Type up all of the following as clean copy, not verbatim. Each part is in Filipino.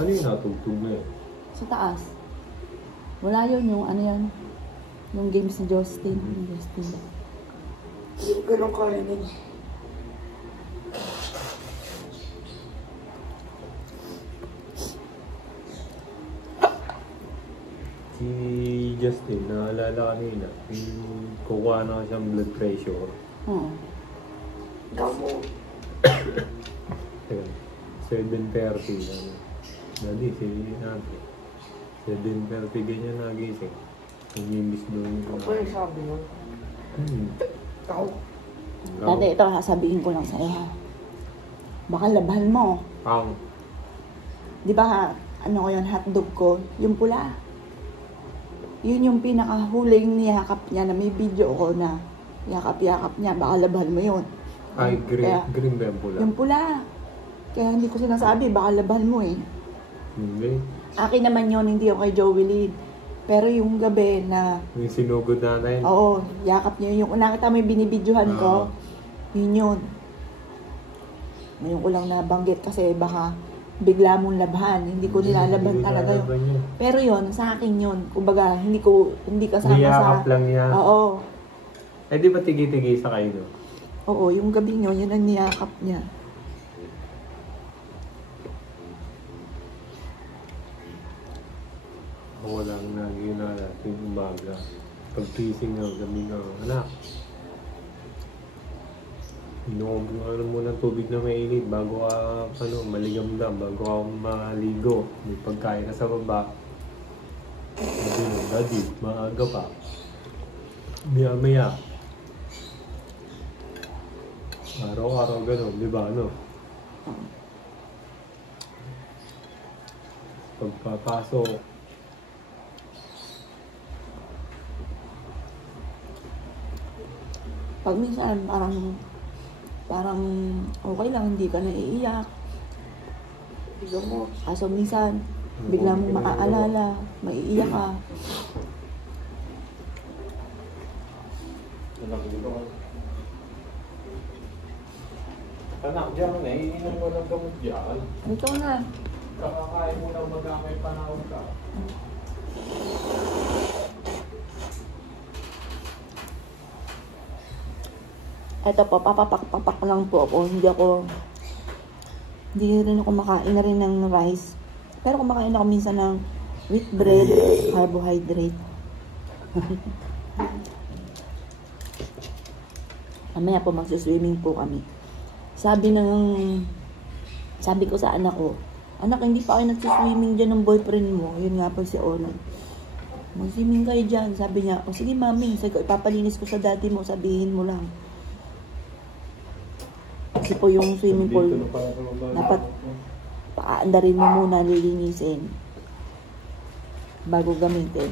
Ano yung natugtog na yun? Sa taas. Wala yun, yung ano yan. Yung games ni Justin. Justin. Yung ganun karinig. Si Justin, naalala kanina, yung kukuha na siyang blood pressure. Oo. Gamo. 7:30. Dali, si Ate. 7:30 ganyan nagising. Umimbis doon. Ano yung sabi mo? Ako. Dati ito, sasabihin ko lang sa'yo ha. Baka labahan mo. Pang. Di ba, ano ko yun, hotdog ko, yung pula. Yun yung pinakahuling niyakap niya na may video ko na yakap-yakap niya. Baka labahan mo yun. Ay, green, Kaya, green ba yung pula? yung pula. Kaya hindi ko sinasabi, baka labahan mo eh. Hindi. Akin naman yun, hindi yung kay Joey Lynn. Pero yung gabi na, Yung sinugod natin. oo, yakap niya yung nakita mo yung binibidyohan ko, yun yun. Ngayon ko lang nabanggit kasi baka bigla mong labhan. Hindi ko nilalaban talaga yun. Pero yun, sa akin yun. Kumbaga, hindi kasama Niyakap sa... lang niya. Oo. Eh di ba tigi-tigi sa kayo? No? Oo, yung gabi yun, yun ang niyakap niya. Ako lang naginala yung umaga. Pag-tising ng gabi ng anak. Inom mo ng tubig na mainit bago ka maligamdam, bago ka maligo. May pagkain ka sa baba. Sabi mo, Daddy, maaga pa. Maya-maya. Araw-araw gano'n, di ba ano? Pagpapasok. Pag minsan, parang okay lang, hindi ka naiiyak. Bigyan mo. Kaso minsan, bigla mong maaalala, maiiyak ka. Anak dyan, iinom mo ng gamot dyan. Ito na. Kakakain mo ng magamay panahon ka. Ito po, papapak lang po ako. Hindi rin ako makain na rin ng rice. Pero kumakain ako minsan ng wheat bread, carbohydrate. Mamaya po magsiswimming po kami. Sabi ko sa anak ko, anak, hindi pa kayo nagsiswimming dyan ng boyfriend mo. Yun nga po si Ola. Mag-swimming kayo dyan. Sabi niya, o sige mami, ipapalinis ko sa daddy mo, sabihin mo lang. Kasi po yung swimming pool, dapat paandarin mo muna, lilinisin bago gamitin.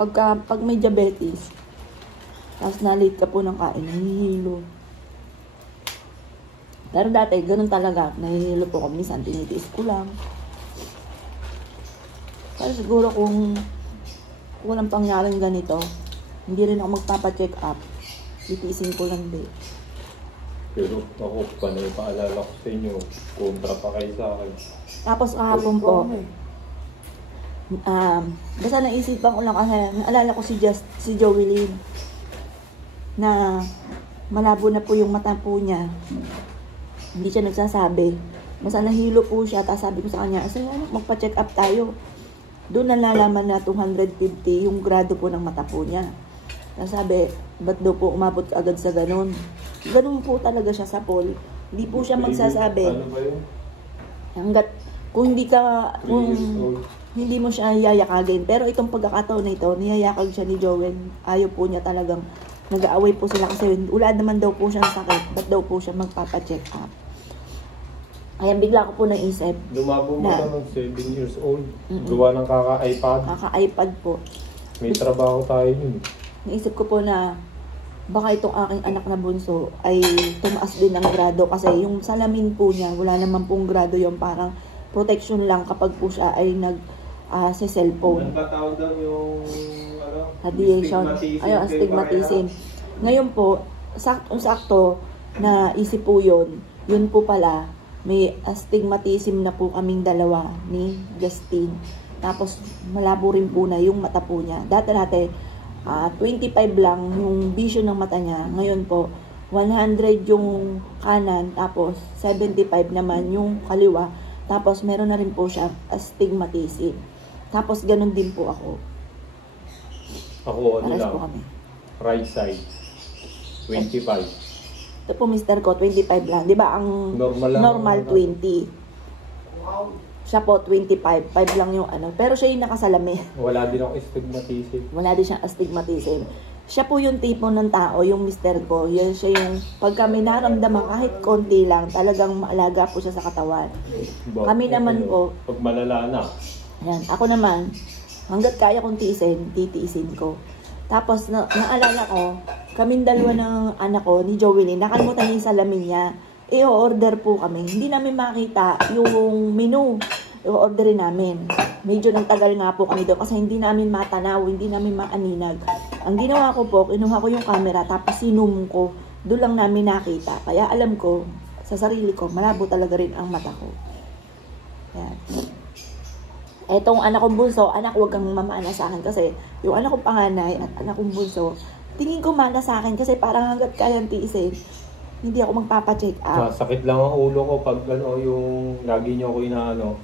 Pag may diabetes, tapos na-late ka po ng kain, nahihilo. Pero dati, ganun talaga, nahihilo po kami, minsan tinitiis ko lang. Pero siguro kung walang pangyaring ganito, hindi rin ako magpapa-check up. Titiisin ko lang din. Pero ako, panay paalala ko sa inyo, kontra pa kayo sa akin. Tapos kahapon po, basta naisipan ko lang kasi naalala ko si Joey Lynn na malabo na po yung mata po niya. Hindi siya nagsasabi. Basta nahilo po siya, tapos sabi ko sa kanya, magpa-check up tayo. Doon nalalaman na 250 yung grado po ng mata po niya. Sabi, ba't daw po umabot agad sa ganun? Ganun po talaga siya sa pool. Hindi po siya magsasabi. Ano ba yun? Hanggat, kung hindi mo siya yayakagin. Pero itong pagkakataon na ito, niyayakag siya ni Joel. Ayaw po niya talagang nag-aaway po sila kasi wala naman daw po siyang sakit. Ba't daw po siya magpapacheck up? Kaya bigla ko po naisip. Lumabo mo na ng 7 years old. Gawa ng kaka-iPad. Kaka-iPad po. May trabaho tayo yun. Naisip ko po na baka itong aking anak na bunso ay tumaas din ng grado kasi yung salamin po niya, wala naman pong grado, yung parang protection lang kapag po siya ay sa cellphone. Ang patawag daw yung radiation. Ayun, astigmatism. Ngayon po, sakto na isip po yun. Yun po pala, may astigmatism na po kaming dalawa ni Justin. Tapos, malabo rin po na yung mata po niya. Dati, 25 lang yung vision ng mata niya. Ngayon po, 100 yung kanan, tapos 75 naman yung kaliwa. Tapos, meron na rin po siya astigmatism. Tapos, ganun din po ako. Ako, ano Pares lang, po kami. right side, 25. Ito po, mister ko, 25 lang. Di ba, ang Normal lang. normal 20. Wow. Siya po, 25. 5 lang yung ano. Pero siya yung nakasalami. Wala din ako astigmatism. Wala din siyang astigmatism. Siya po yung tipo ng tao, yung mister ko. Yun siya yung, pagka may naramdaman kahit konti lang, talagang maalaga po siya sa katawan. Kami naman po, Pag malala na, yan, ako naman, hanggat kaya kong titiisin ko. Tapos, naalala ko, kaming dalawa ng anak ko, ni Joelyn, nakalimutan niya yung salamin niya. I-order po kami. Hindi namin makita yung menu. I-orderin namin. Medyo nagtagal nga po kami doon kasi hindi namin matanaw, hindi namin maaninag. Ang ginawa ko po, kinuha ko yung camera, tapos sinum ko. Doon lang namin nakita. Kaya alam ko, sa sarili ko, malabo talaga rin ang mata ko. Yan. Etong anak kong bunso, anak, huwag kang mamana sa akin kasi yung anak kong panganay at anak kong bunso, tingin ko mana sa akin kasi parang hanggat kayang tiisin, hindi ako magpapacheck up. sakit lang ang ulo ko pag ano, yung lagi niyo ako inaano,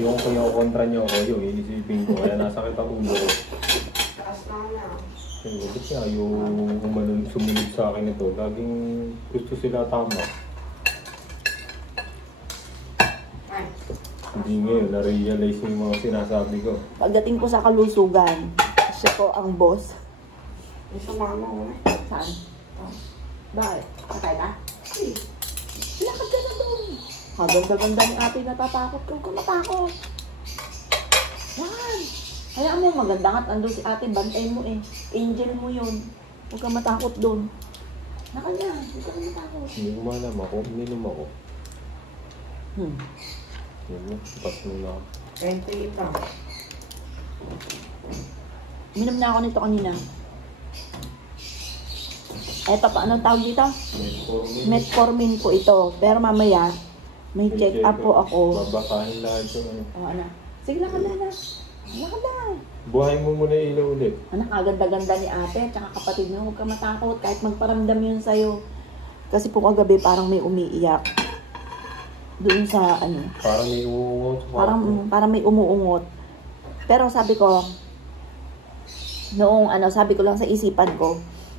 yung kontra niyo ako, yung iisipin ko, kaya nasakit ang ulo ko. Taas na nga. Kaya bakit siya yung sumunod sa akin ito, laging gusto sila tama. Ay. Hindi ngayon, na-realize yung mga sinasabi ko. Pagdating ko sa kalusugan, siya po ang boss. May sumama ko na. Saan? Oh. Bakit? Patay ka? Lakad ka na doon. Ganda-ganda ni ate, natatakot kang kumatakot. Yan. Hayaan mo, maganda nga. Andun si ate, bantay mo eh. Angel mo yun. Huwag kang matakot doon. Lakad na, huwag kang matakot. Hindi ko malam ako, uminom ako. Yun, pas mo na. 28 lang. Minom na ako nito kanina. Eto pa, anong tawag dito? Metformin po ito. Pero mamaya, may check up po ako. Babasahin lahat yung ano. O, ano? Sige, lakad na na. Lakad na. Buhay mo muna yung ilaw ulit. Anak, aganda-ganda ni ate at saka kapatid mo. Huwag ka matakot kahit magparamdam yun sa'yo. Kasi po kagabi parang may umiiyak. Doon sa ano. Parang may uungot. Parang may umuungot. Pero sabi ko, noong ano, sabi ko lang sa isipan ko,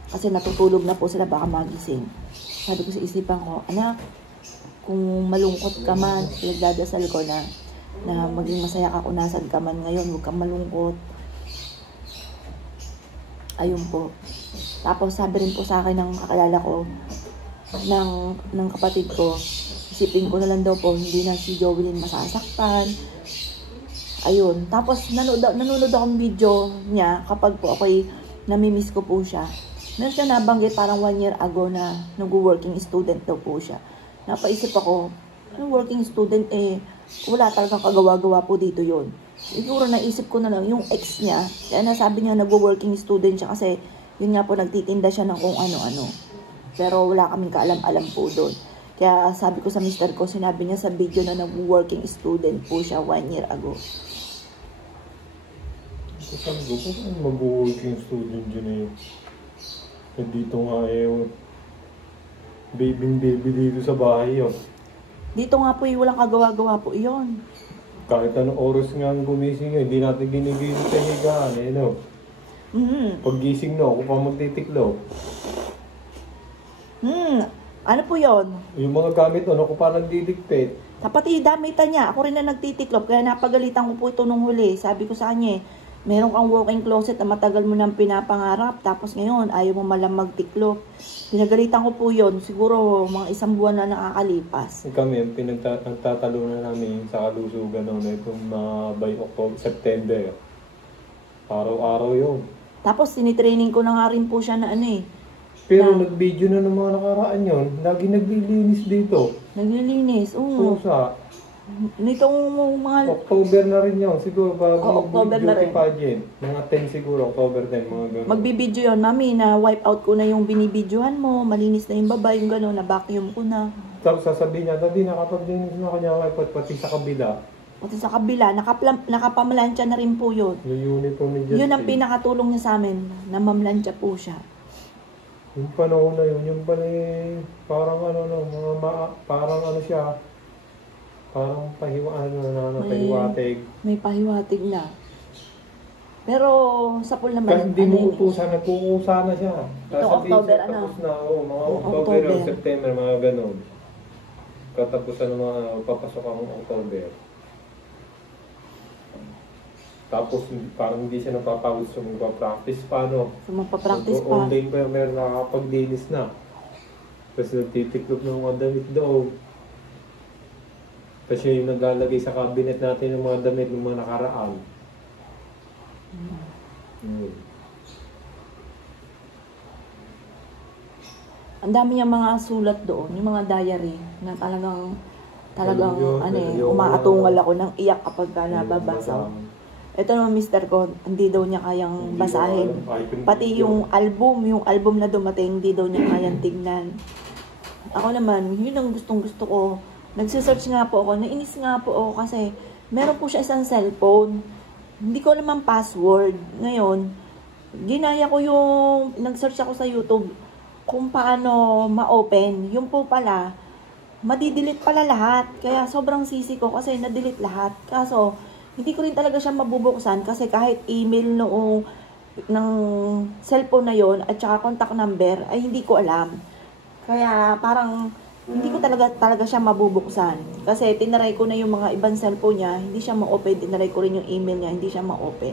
kasi natutulog na po sila baka magising. Sabi ko sa isipan ko, anak, kung malungkot ka man, nagdadasal ko na maging masaya ka kung nasan ka man ngayon, huwag kang malungkot. Ayun po. Tapos sabi rin po sa akin ng kakalala ko, ng kapatid ko, isipin ko na lang daw po, hindi na si Joelyn masasaktan. Ayun. Tapos nanonood akong video niya kapag po ako'y namimiss ko po siya. Meron siya nabanggit parang 1 year ago na nag-working student daw po siya. Napaisip ako, working student wala talagang kagawa-gawa po dito yon. Siguro naisip ko na lang yung ex niya, kaya nasabi niya nag-working student siya kasi yun nga po nagtitinda siya ng kung ano-ano. Pero wala kaming kaalam-alam po doon. Kaya sabi ko sa mister ko, sinabi niya sa video na nag-working student po siya 1 year ago. Sabi ko, kung mag-working student dyan dito nga baby dito sa bahay yun. Dito nga po walang kagawa-gawa po iyon. Kahit anong oras nga ang gumising hindi natin ginigising sa higaan no? Pag gising ako pa magtitiklaw. Ano po yon? Yung mga gamit ako pa nagdidikpit. Kapatid, damitan niya. Ako rin na nagtitiklop. Kaya napagalitan ko po ito nung huli. Sabi ko sa kanya, meron kang walk-in closet na matagal mo nang pinapangarap. Tapos ngayon, ayaw mo malang magtiklop. Pinagalitan ko po yon. Siguro mga 1 buwan na nakakalipas. Kami, nagtatalunan namin sa kalusugan itong by October, September. Araw-araw yun. Tapos sinitraining ko na nga rin po siya na Pero nag-video na ng mga nakaraan yun. Lagi naglilinis dito. Naglilinis, oo. Pusa. Nitong mga... October na rin yun. Siguro bago Oo, October na beauty rin. pageant. Mga 10 siguro. October 10. Mga ganun. Magbibideo yun, mami, na wipe out ko na yung binibidyohan mo, malinis na yung baba, yung gano'n, na vacuum ko na. Tapos sasabihin niya, Daddy, nakapag-linis na kanya wipe out pati sa kabila. Pati sa kabila, nakapamalansya na rin po yun. Yung uniform ni Justin. Yun ang pinakatulong niya sa amin, na mamlansya po siya. Yung panahon na yun, yung pala parang ano, no, parang ano siya, parang pahiwatig. May pahiwatig na. Pero sa pool naman, Kasi hindi mo yun eh. utusan, nagkukusa na siya. Ito, October, ano? Tapos na, mga October October. o September, mga ganun. Katapusan ng mga papasok ang October. Tapos parang hindi siya napapagod sa magpa-practice pa, no? So magpa-practice pa. Online pa, meron nakakapaglinis na. Tapos nagtitiklop ng mga damit doon. Tapos yung naglalagay sa cabinet natin ng mga damit ng mga nakaraan. Ang dami niyang mga sulat doon, yung mga diary na talagang umaatungal ako ng iyak kapag ka nababasa. Ito naman mister ko, hindi daw niya kayang basahin. Pati yung album na dumating, hindi daw niya kayang tignan. Ako naman, yun ang gustong gusto ko. Nagsisearch nga po ako, nainis nga po ako kasi meron po siya isang cellphone. Hindi ko naman password. Ngayon, ginaya ko nag-search ako sa YouTube kung paano ma-open. Yung po pala, madidelete pala lahat. Kaya sobrang sisi ko kasi na-delete lahat. Kaso, hindi ko rin talaga siya mabubuksan kasi kahit email ng cellphone na yon at saka contact number ay hindi ko alam. Kaya parang hindi ko talaga siya mabubuksan. Kasi tinaray ko na yung mga ibang cellphone niya, hindi siya ma-open. Tinaray ko rin yung email niya, hindi siya ma-open.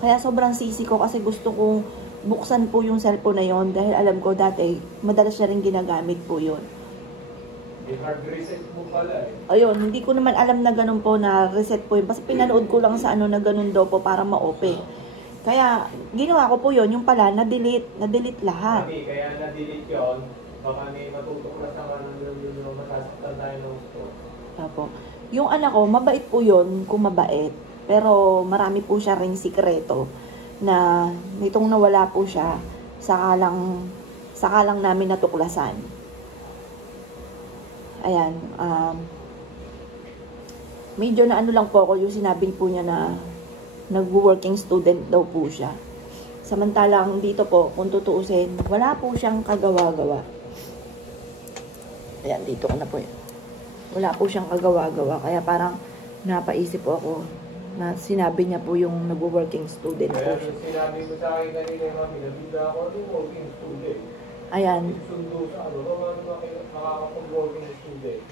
Kaya sobrang sisi ko kasi gusto kong buksan po yung cellphone na yon dahil alam ko dati madalas siya rin ginagamit po yun. I-hard reset mo pala eh. Ayun, hindi ko naman alam na ganun po na reset po yun. Basta pinanood ko lang sa na ganun daw po para ma-open. Kaya, ginawa ko po yun, yung pala, na-delete lahat. Mami, kaya na-delete yun, baka may matutuklas na yung masasaktan tayo ng gusto. Apo. Yung anak ko, mabait po yun, kung mabait. Pero marami po siya ring sikreto na nitong nawala po siya, saka lang namin natuklasan. Ayan, medyo na ano lang po ako yung sinabi po niya na nag-working student daw po siya. Samantalang dito po, kung tutuusin, wala po siyang kagawa-gawa. Ayan, dito ko na po yun. Wala po siyang kagawa-gawa. Kaya parang napaisip po ako na sinabi niya po yung nag-working student po Kaya siya. sinabi mo sa akin kanina, Mami, nabida ako ng working student. Ayan. Sundo sa makakapag-working student.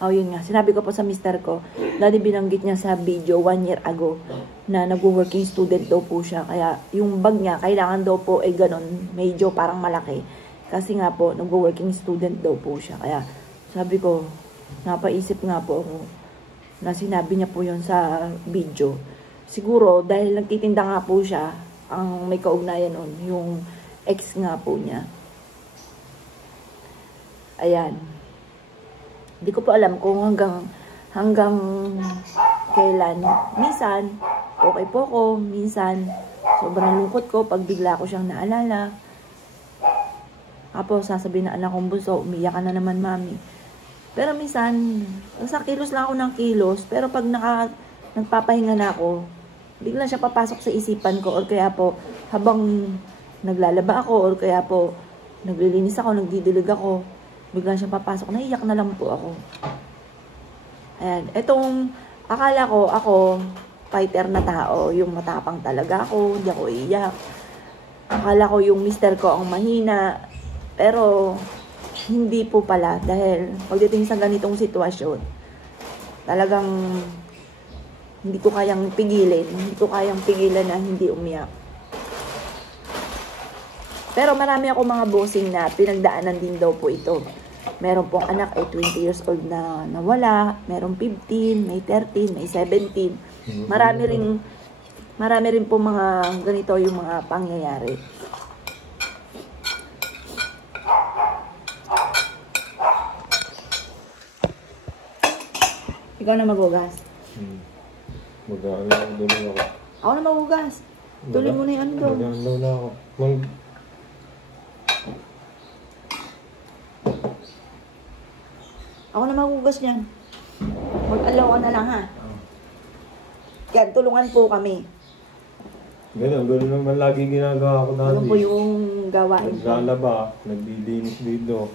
Oh, yun nga. Sinabi ko po sa mister ko, dati binanggit niya sa video 1 year ago na nag-working student daw po siya. Kaya yung bag niya, kailangan daw po ay ganun, medyo parang malaki. Kasi nga po, nag-working student daw po siya. Kaya sabi ko, napaisip nga po ako na sinabi niya po yun sa video. Siguro, dahil nagtitinda nga po siya, ang may kaugnayan nun, yung ex nga po niya. Ayan. Hindi ko pa alam kung hanggang kailan. Minsan, okay po ko. Minsan, sobrang lungkot ko pag bigla ko siyang naalala. Tapos, sasabihin na anak kong bunso, umiyak ka na naman, mami. Pero minsan, sa kilos lang ako ng kilos. Pero pag nagpapahinga na ako, bigla siya papasok sa isipan ko. Or kaya po, habang naglalaba ako, or kaya po, naglilinis ako, nagdidilig ako, bigla siya papasok, naiyak na lang po ako. Ayan. Itong, akala ko, ako, fighter na tao. Yung matapang talaga ako, hindi ako iiyak. Akala ko yung mister ko ang mahina. Pero, hindi po pala. Dahil, pagdating sa ganitong sitwasyon, talagang, hindi ko kayang pigilin. Hindi ko kayang pigilan na hindi umiyak. Pero marami ako mga bossing na pinagdaanan din daw po ito. Meron pong anak ay 20 years old na nawala. Meron 15, may 13, may 17. Marami rin po mga ganito yung mga pangyayari. Ikaw na maghugas. Mag-ano doon ako. Ako na maghugas. Tuloy mo na yung ano doon. Mag-ano na ako. Ako na maghugas niyan. Mag-alaw ka na lang ha. Yan, tulungan po kami. Ganun naman lagi ginagawa ko dati. Ano po yung gawain ko? Naglalaba, naglilinis dito.